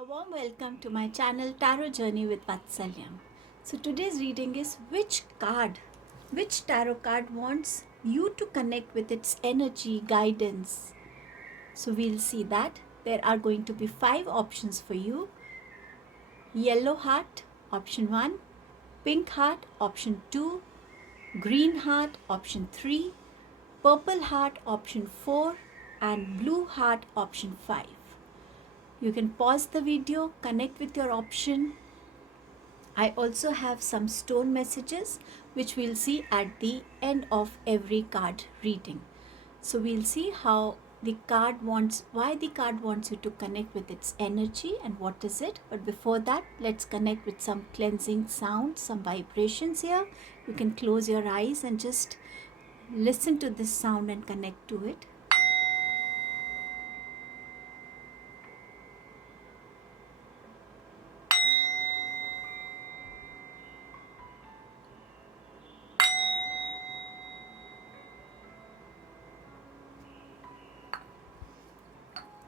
A warm welcome to my channel Tarot Journey with Vatsalyam. So today's reading is which tarot card wants you to connect with its energy guidance. So we'll see that there are going to be 5 options for you. Yellow heart, option 1, pink heart, option 2, green heart, option 3, purple heart, option 4, and blue heart, option 5. You can pause the video, connect with your option. I also have some stone messages which we'll see at the end of every card reading. So we'll see why the card wants you to connect with its energy and what is it. But before that, let's connect with some cleansing sounds, some vibrations here. You can close your eyes and just listen to this sound and connect to it.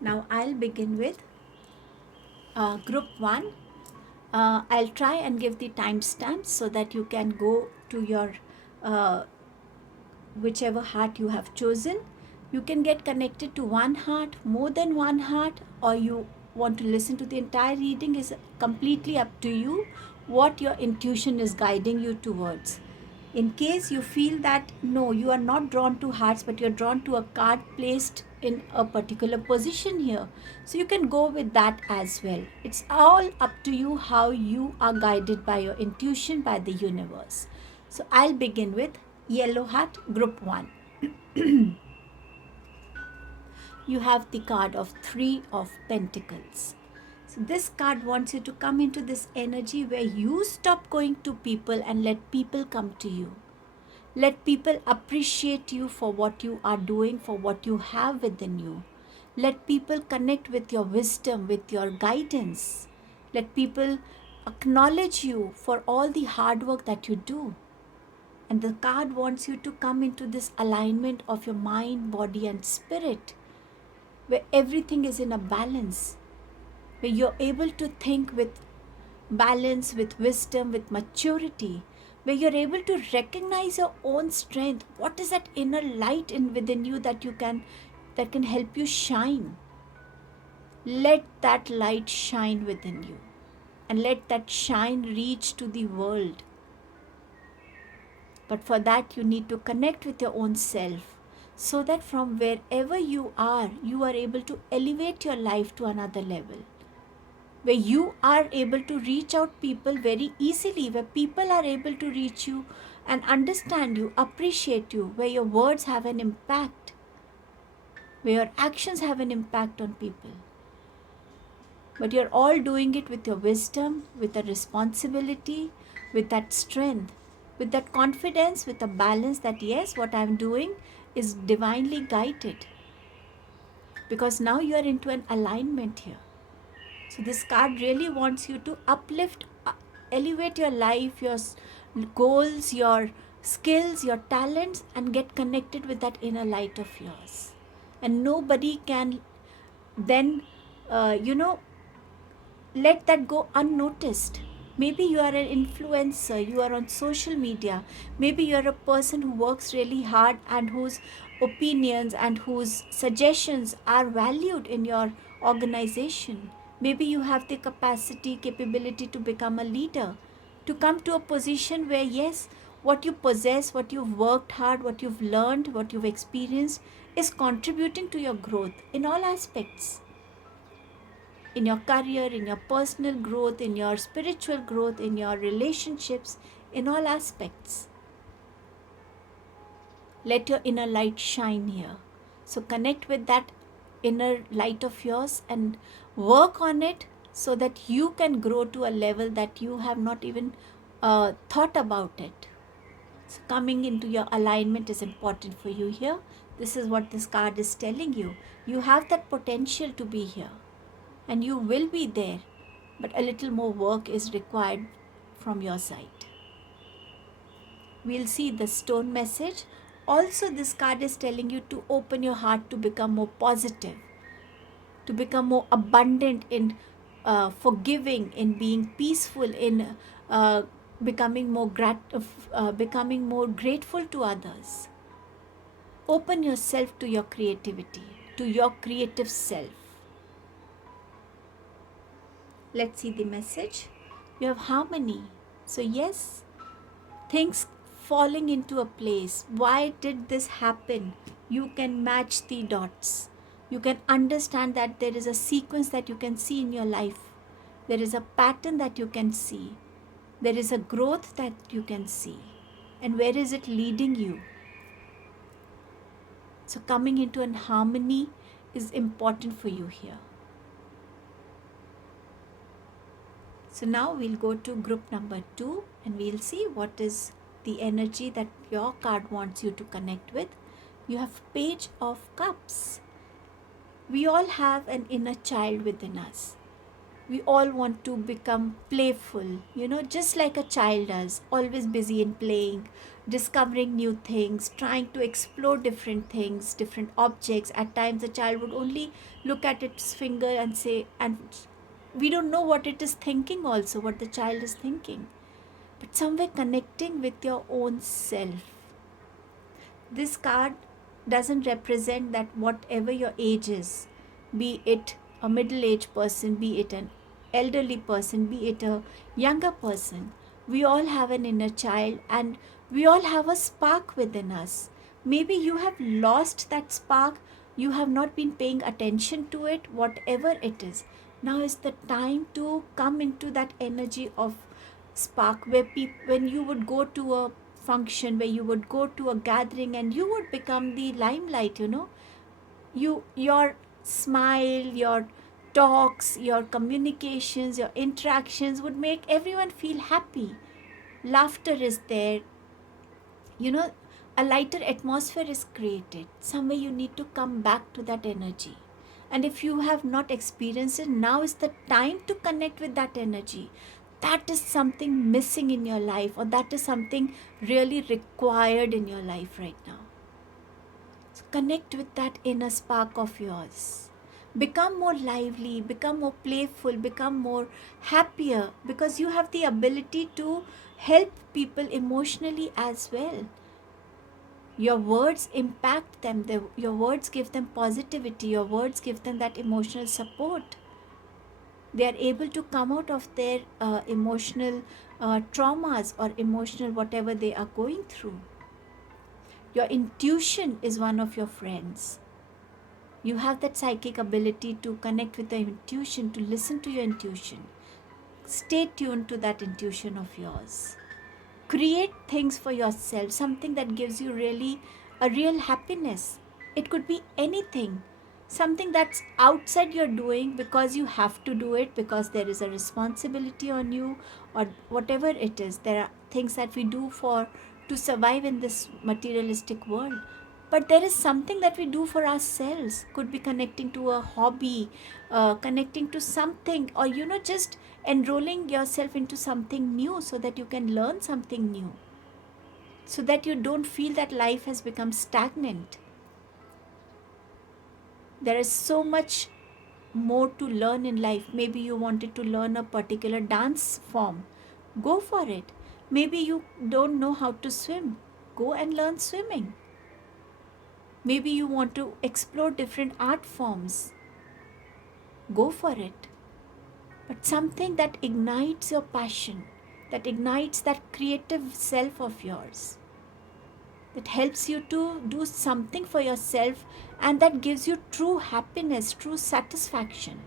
Now I'll begin with group 1. I'll try and give the timestamps so that you can go to your whichever heart you have chosen. You can get connected to one heart, more than one heart, or you want to listen to the entire reading. Is completely up to you what your intuition is guiding you towards. In case you feel that no, you are not drawn to hearts, but you're drawn to a card placed in a particular position here, so you can go with that as well. It's all up to you how you are guided by your intuition, by the universe. So I'll begin with yellow heart, group 1. You have the card of 3 of Pentacles. So this card wants you to come into this energy where you stop going to people and let people come to you. Let people appreciate you for what you are doing, for what you have within you. Let people connect with your wisdom, with your guidance. Let people acknowledge you for all the hard work that you do. And the card wants you to come into this alignment of your mind, body, and spirit, where everything is in a balance, where you're able to think with balance, with wisdom, with maturity, where you're able to recognize your own strength. What is that inner light within you that can help you shine? Let that light shine within you, and let that shine reach to the world. But for that, you need to connect with your own self, so that from wherever you are able to elevate your life to another level, where you are able to reach out people very easily, where people are able to reach you and understand you, appreciate you, where your words have an impact, where your actions have an impact on people. But you're all doing it with your wisdom, with a responsibility, with that strength, with that confidence, with a balance that yes, what I'm doing is divinely guided. Because now you are into an alignment here. So this card really wants you to uplift, elevate your life, your goals, your skills, your talents, and get connected with that inner light of yours. And nobody can then, let that go unnoticed. Maybe you are an influencer, you are on social media, maybe you are a person who works really hard and whose opinions and whose suggestions are valued in your organization. Maybe you have the capability to become a leader, to come to a position where yes, what you possess, what you've worked hard, what you've learned, what you've experienced is contributing to your growth in all aspects. In your career, in your personal growth, in your spiritual growth, in your relationships, in all aspects. Let your inner light shine here. So connect with that inner light of yours and work on it so that you can grow to a level that you have not even thought about it. So coming into your alignment is important for you here. This is what this card is telling you. You have that potential to be here. And you will be there, but a little more work is required from your side. We'll see the stone message. Also, this card is telling you to open your heart to become more positive, to become more abundant in forgiving, in being peaceful, in uh, becoming more grateful to others. Open yourself to your creativity, to your creative self. Let's see the message. You have harmony. So yes, things falling into a place. Why did this happen? You can match the dots. You can understand that there is a sequence that you can see in your life. There is a pattern that you can see. There is a growth that you can see. And where is it leading you? So coming into an harmony is important for you here. So now we'll go to group number 2 and we'll see what is the energy that your card wants you to connect with. You have Page of Cups. We all have an inner child within us. We all want to become playful, just like a child does, always busy in playing, discovering new things, trying to explore different things, different objects. At times, a child would only look at its finger and say, and we don't know what it is thinking also, what the child is thinking. But somewhere connecting with your own self. This card doesn't represent that whatever your age is, be it a middle-aged person, be it an elderly person, be it a younger person, we all have an inner child and we all have a spark within us. Maybe you have lost that spark, you have not been paying attention to it, whatever it is. Now is the time to come into that energy of spark where when you would go to a function, where you would go to a gathering and you would become the limelight. Your smile, your talks, your communications, your interactions would make everyone feel happy. Laughter is there. A lighter atmosphere is created. Somewhere you need to come back to that energy. And if you have not experienced it, now is the time to connect with that energy. That is something missing in your life, or that is something really required in your life right now. So connect with that inner spark of yours. Become more lively, become more playful, become more happier, because you have the ability to help people emotionally as well. Your words impact them. Your words give them positivity. Your words give them that emotional support. They are able to come out of their emotional traumas or emotional whatever they are going through. Your intuition is one of your friends. You have that psychic ability to connect with the intuition, to listen to your intuition. Stay tuned to that intuition of yours. Create things for yourself, something that gives you really a real happiness. It could be anything. Something that's outside your doing because you have to do it, because there is a responsibility on you, or whatever it is. There are things that we do to survive in this materialistic world. But there is something that we do for ourselves. Could be connecting to a hobby, connecting to something, or just enrolling yourself into something new so that you can learn something new, so that you don't feel that life has become stagnant. There is so much more to learn in life. Maybe you wanted to learn a particular dance form. Go for it. Maybe you don't know how to swim. Go and learn swimming. Maybe you want to explore different art forms. Go for it. But something that ignites your passion, that ignites that creative self of yours, that helps you to do something for yourself, and that gives you true happiness, true satisfaction.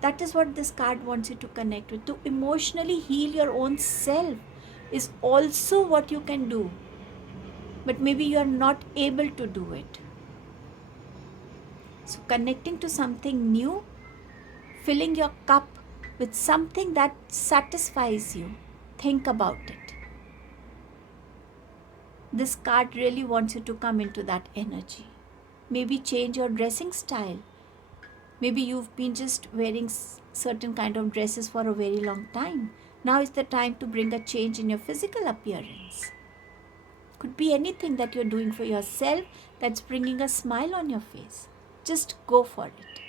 That is what this card wants you to connect with. To emotionally heal your own self is also what you can do. But maybe you are not able to do it. So connecting to something new, filling your cup with something that satisfies you. Think about it. This card really wants you to come into that energy. Maybe change your dressing style. Maybe you've been just wearing certain kind of dresses for a very long time. Now is the time to bring a change in your physical appearance. Could be anything that you're doing for yourself that's bringing a smile on your face. Just go for it.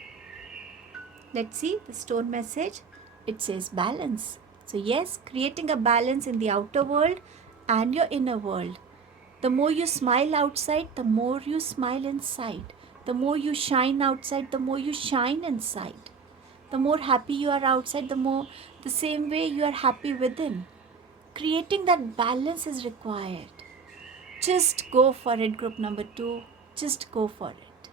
Let's see the stone message. It says balance. So yes, creating a balance in the outer world and your inner world. The more you smile outside, the more you smile inside. The more you shine outside, the more you shine inside. The more happy you are outside, the same way you are happy within. Creating that balance is required. Just go for it, group number 2. Just go for it.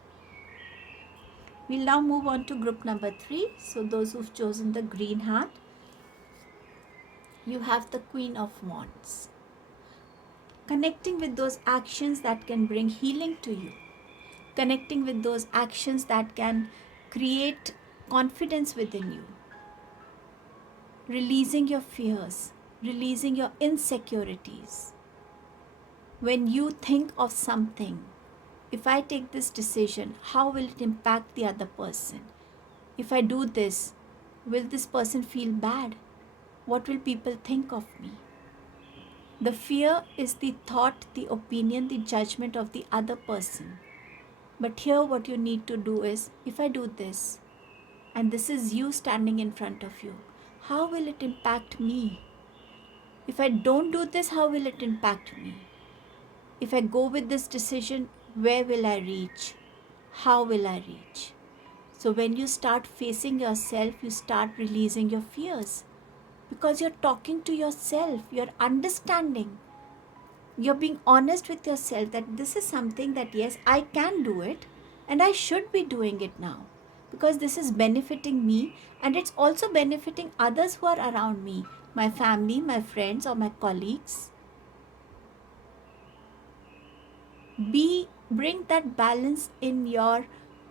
We'll now move on to group number 3. So those who've chosen the green heart, you have the Queen of Wands. Connecting with those actions that can bring healing to you. Connecting with those actions that can create confidence within you. Releasing your fears, releasing your insecurities. When you think of something, if I take this decision, how will it impact the other person? If I do this, will this person feel bad? What will people think of me? The fear is the thought, the opinion, the judgment of the other person. But here what you need to do is, if I do this, and this is you standing in front of you, how will it impact me? If I don't do this, how will it impact me? If I go with this decision, where will I reach? How will I reach? So when you start facing yourself, you start releasing your fears. Because you're talking to yourself, you're understanding. You're being honest with yourself that this is something that yes, I can do it and I should be doing it now. Because this is benefiting me and it's also benefiting others who are around me, my family, my friends or my colleagues. Bring that balance in your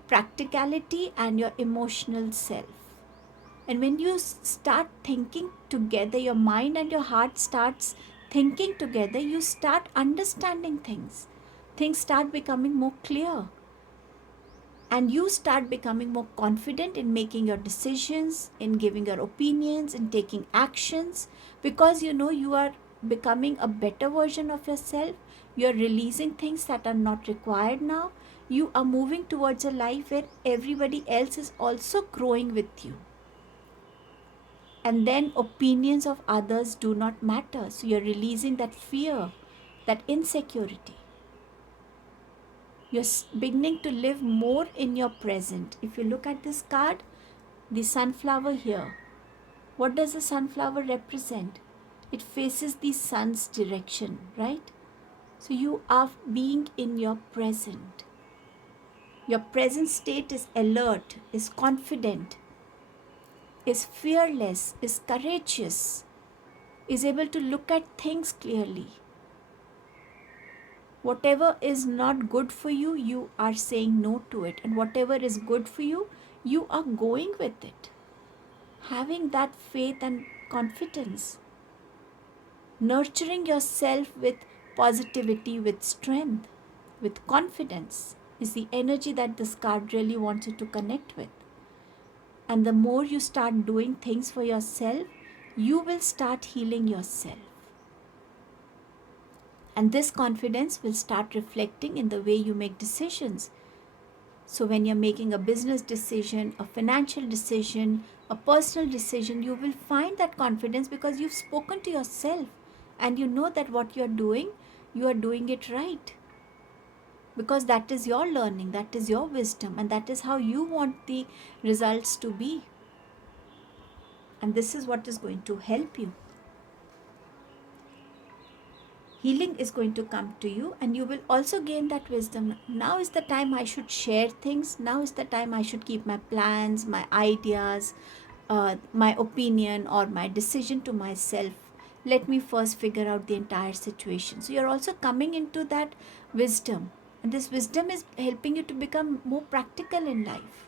practicality and your emotional self. And when you start thinking together, your mind and your heart starts thinking together, you start understanding things. Things start becoming more clear. And you start becoming more confident in making your decisions, in giving your opinions, in taking actions, because you know you are becoming a better version of yourself. You are releasing things that are not required now. You are moving towards a life where everybody else is also growing with you. And then opinions of others do not matter. So you're releasing that fear, that insecurity. You're beginning to live more in your present. If you look at this card, the sunflower here, what does the sunflower represent? It faces the sun's direction, right? So you are being in your present. Your present state is alert, is confident, is fearless, is courageous, is able to look at things clearly. Whatever is not good for you, you are saying no to it. And whatever is good for you, you are going with it. Having that faith and confidence. Nurturing yourself with positivity, with strength, with confidence is the energy that this card really wants you to connect with. And the more you start doing things for yourself, you will start healing yourself. And this confidence will start reflecting in the way you make decisions. So when you're making a business decision, a financial decision, a personal decision, you will find that confidence because you've spoken to yourself and you know that what you're doing, you are doing it right. Because that is your learning, that is your wisdom, and that is how you want the results to be. And this is what is going to help you. Healing is going to come to you and you will also gain that wisdom. Now is the time I should share things. Now is the time I should keep my plans, my ideas, my opinion or my decision to myself. Let me first figure out the entire situation. So you're also coming into that wisdom. And this wisdom is helping you to become more practical in life.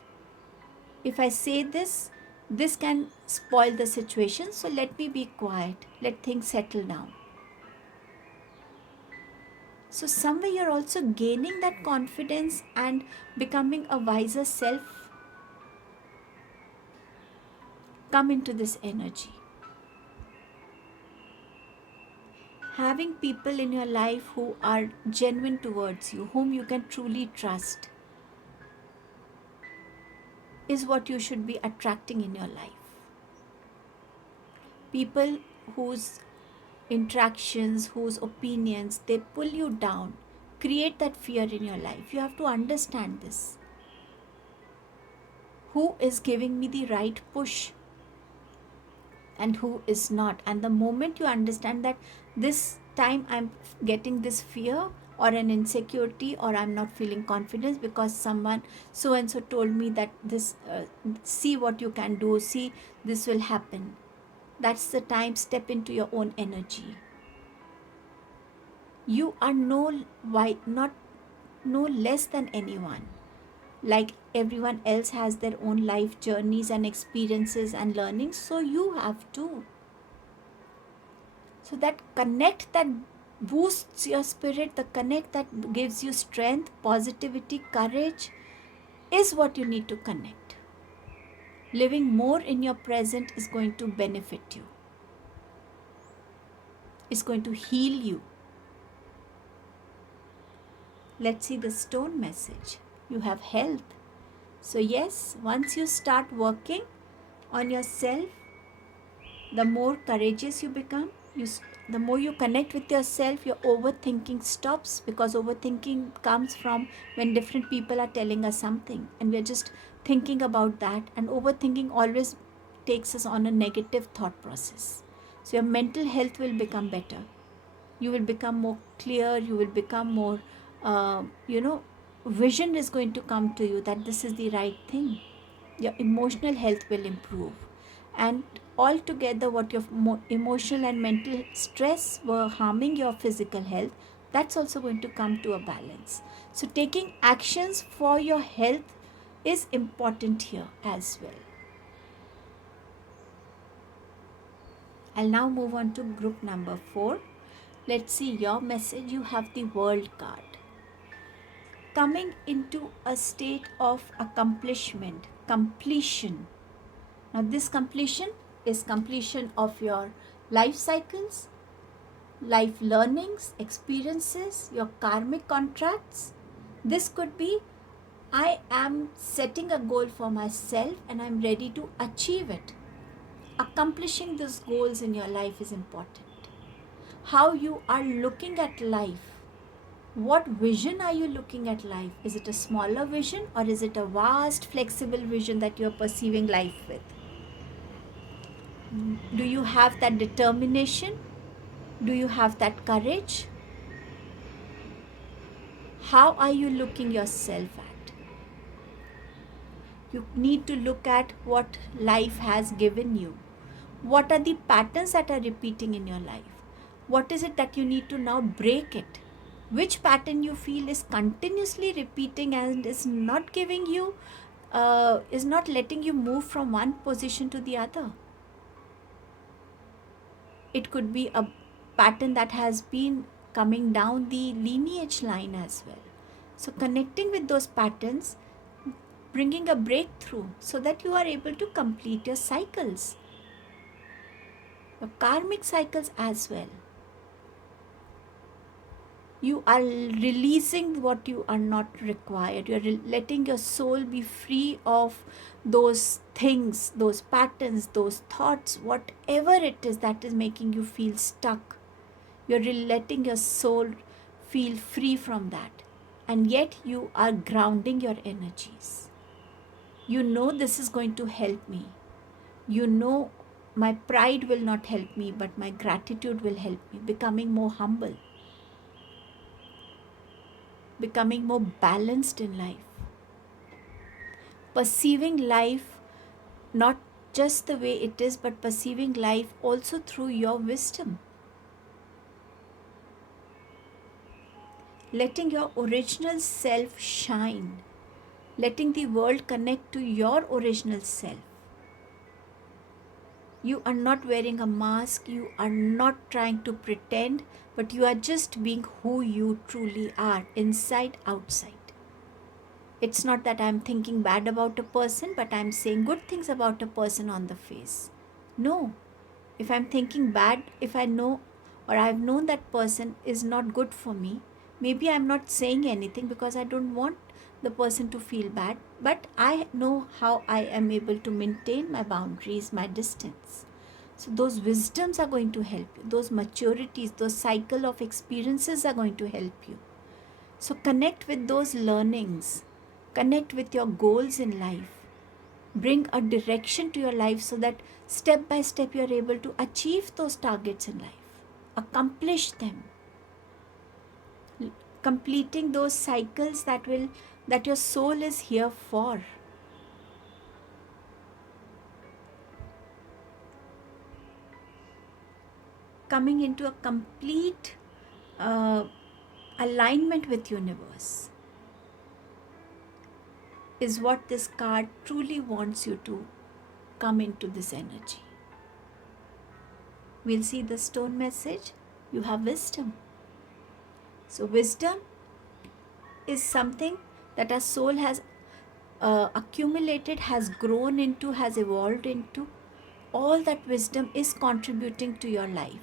If I say this, this can spoil the situation. So let me be quiet. Let things settle down. So somewhere you're also gaining that confidence and becoming a wiser self. Come into this energy. Having people in your life who are genuine towards you, whom you can truly trust, is what you should be attracting in your life. People whose interactions, whose opinions, they pull you down, create that fear in your life. You have to understand this. Who is giving me the right push and who is not? And the moment you understand that this time I'm getting this fear or an insecurity, or I'm not feeling confidence because someone so and so told me that this, see what you can do, see this will happen. That's the time, step into your own energy. You are not no less than anyone. Like everyone else has their own life journeys and experiences and learnings, so you have to. So that connect that boosts your spirit, the connect that gives you strength, positivity, courage, is what you need to connect. Living more in your present is going to benefit you, is going to heal you. Let's see the stone message. You have health. So yes, once you start working on yourself, the more courageous you become, the more you connect with yourself, your overthinking stops, because overthinking comes from when different people are telling us something and we're just thinking about that, and overthinking always takes us on a negative thought process. So your mental health will become better. You will become more clear, you will become more, vision is going to come to you that this is the right thing. Your emotional health will improve, and altogether what your emotional and mental stress were harming your physical health, that's also going to come to a balance. So taking actions for your health is important here as well. I'll now move on to group number 4. Let's see your message. You have the World card. Coming into a state of accomplishment, completion. Now this completion is completion of your life cycles, life learnings, experiences, your karmic contracts. This could be, I am setting a goal for myself and I'm ready to achieve it. Accomplishing those goals in your life is important. How you are looking at life. What vision are you looking at life? Is it a smaller vision or is it a vast, flexible vision that you are perceiving life with? Do you have that determination? Do you have that courage? How are you looking yourself at? You need to look at what life has given you. What are the patterns that are repeating in your life? What is it that you need to now break it? Which pattern you feel is continuously repeating and is not giving you, is not letting you move from one position to the other? It could be a pattern that has been coming down the lineage line as well. So connecting with those patterns, bringing a breakthrough so that you are able to complete your cycles, your karmic cycles as well. You are releasing what you are not required. You are letting your soul be free of those things, those patterns, those thoughts, whatever it is that is making you feel stuck. You're letting your soul feel free from that. And yet you are grounding your energies. You know this is going to help me. You know my pride will not help me, but my gratitude will help me. Becoming more humble. Becoming more balanced in life. Perceiving life not just the way it is, but perceiving life also through your wisdom. Letting your original self shine. Letting the world connect to your original self. You are not wearing a mask, you are not trying to pretend, but you are just being who you truly are, inside, outside. It's not that I'm thinking bad about a person, but I'm saying good things about a person on the face. No. If I'm thinking bad, if I know or I've known that person is not good for me, maybe I'm not saying anything because I don't want the person to feel bad, but I know how I am able to maintain my boundaries, my distance. So those wisdoms are going to help you. Those maturities, those cycle of experiences are going to help you. So connect with those learnings. Connect with your goals in life. Bring a direction to your life so that step by step you are able to achieve those targets in life. Accomplish them. Completing those cycles that your soul is here for. Coming into a complete alignment with universe is what this card truly wants you to come into this energy. We'll see the stone message. You have wisdom. So wisdom is something that our soul has accumulated, has grown into, has evolved into. All that wisdom is contributing to your life.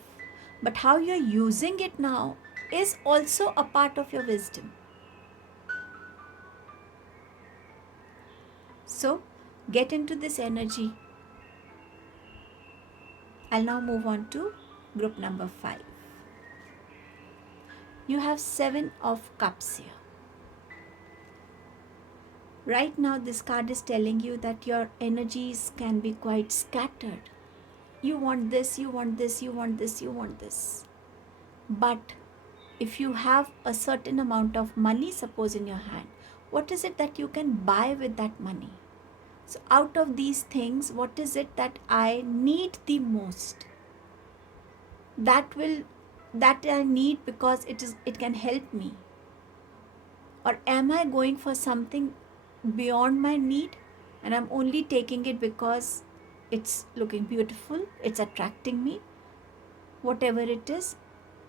But how you're using it now is also a part of your wisdom. So get into this energy. I'll now move on to group number 5. You have 7 of Cups here. Right now this card is telling you that your energies can be quite scattered. You want this, you want this, you want this, you want this. But if you have a certain amount of money, suppose in your hand, what is it that you can buy with that money? So out of these things, what is it that I need the most? That I need because it can help me. Or am I going for something beyond my need and I'm only taking it because it's looking beautiful, it's attracting me, whatever it is,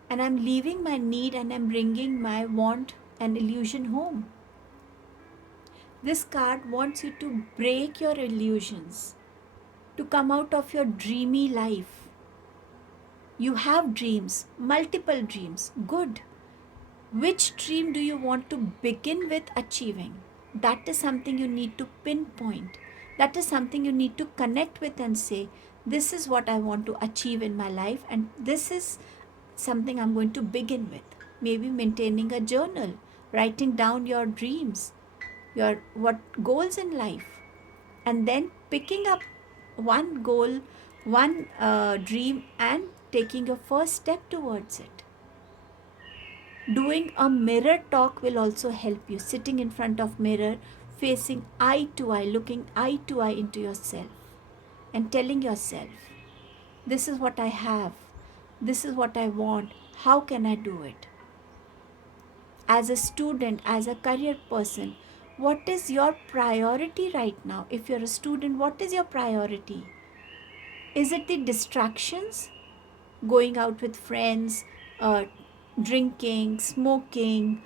and I'm leaving my need and I'm bringing my want and illusion home. This card wants you to break your illusions, to come out of your dreamy life. You have dreams, multiple dreams, good. Which dream do you want to begin with achieving? That is something you need to pinpoint. That is something you need to connect with and say, this is what I want to achieve in my life and this is something I'm going to begin with. Maybe maintaining a journal, writing down your dreams, your what goals in life, and then picking up one goal, one dream and taking your first step towards it. Doing a mirror talk will also help you. Sitting in front of mirror, facing eye to eye, looking eye to eye into yourself and telling yourself, this is what I have, this is what I want, how can I do it? As a student, as a career person, what is your priority right now? If you're a student, what is your priority? Is it the distractions? Going out with friends, drinking, smoking,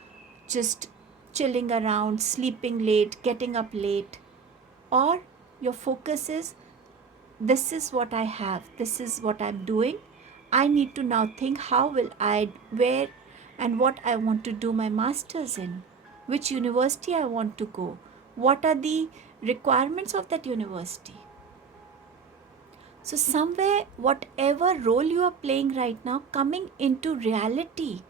just chilling around, sleeping late, getting up late? Or your focus is, this is what I have, this is what I'm doing. I need to now think, how will I, where and what I want to do my master's in, which university I want to go, what are the requirements of that university. So somewhere, whatever role you are playing right now, coming into reality,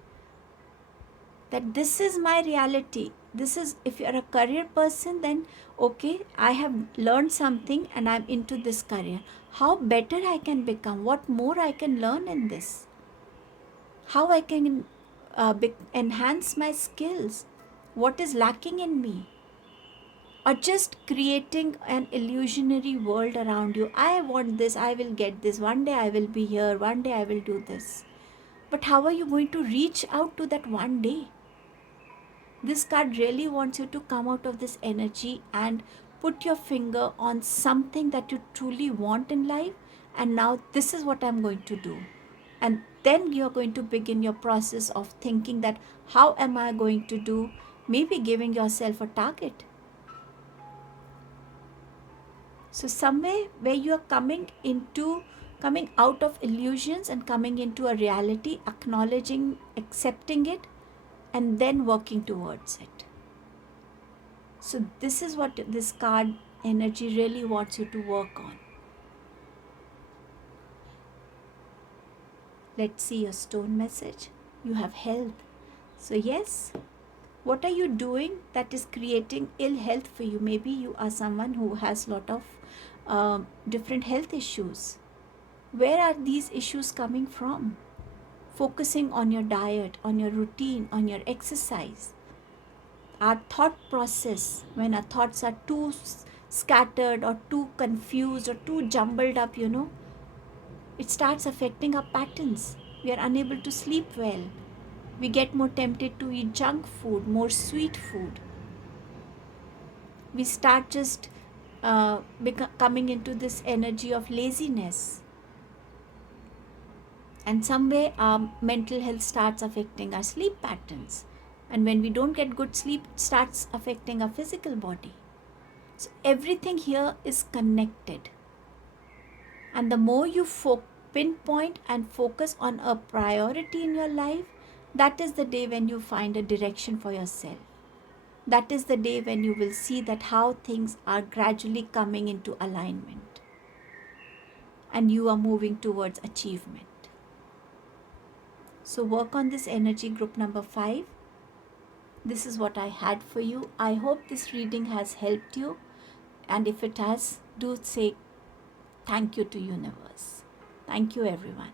that this is my reality. This is, if you're a career person, then okay, I have learned something and I'm into this career. How better I can become, what more I can learn in this, how I can enhance my skills, what is lacking in me. Or just creating an illusionary world around you. I want this, I will get this, one day I will be here, one day I will do this. But how are you going to reach out to that one day? This card really wants you to come out of this energy and put your finger on something that you truly want in life, and now this is what I'm going to do. And then you're going to begin your process of thinking that how am I going to do, maybe giving yourself a target. So somewhere where you are coming out of illusions and coming into a reality, acknowledging, accepting it, and then working towards it. So this is what this card energy really wants you to work on. Let's see your stone message. You have health. So yes, what are you doing that is creating ill health for you? Maybe you are someone who has lot of different health issues. Where are these issues coming from? Focusing on your diet, on your routine, on your exercise. Our thought process, when our thoughts are too scattered or too confused or too jumbled up, it starts affecting our patterns. We are unable to sleep well. We get more tempted to eat junk food, more sweet food. We start just coming into this energy of laziness. And some way our mental health starts affecting our sleep patterns. And when we don't get good sleep, it starts affecting our physical body. So everything here is connected. And the more you pinpoint and focus on a priority in your life, that is the day when you find a direction for yourself. That is the day when you will see that how things are gradually coming into alignment and you are moving towards achievement. So work on this energy group number 5. This is what I had for you. I hope this reading has helped you, and if it has, do say thank you to universe. Thank you everyone.